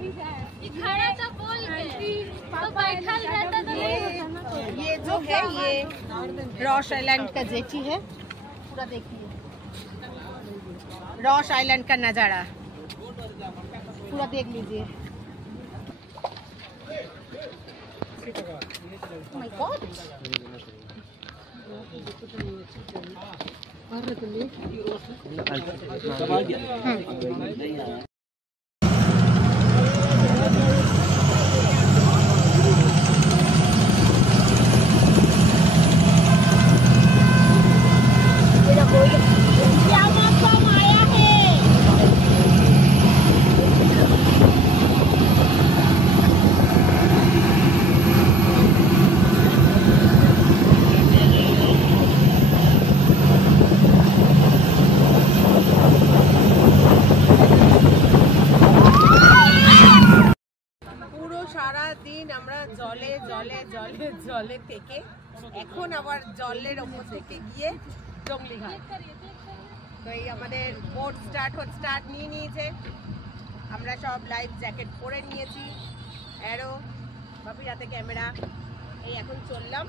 खड़ा था बोल के तो बैठा रहता तो नहीं होता ना। ये जो है ये रॉस आइलैंड का जेटी है, पूरा देखिए रॉस आइलैंड का नज़ारा पूरा देख लीजिए। Oh my God! সারা দিন আমরা জলে জলে জলে জলে থেকে এখন আবার জলের ওপর থেকে গিয়ে জঙ্গলি ঘাট। তো এই আমাদের বোট স্টার্ট নিয়ে নিয়েছে, আমরা সব লাইফ জ্যাকেট পরে নিয়েছি, অ্যারো বাপির হাতে ক্যামেরা। এই এখন চললাম।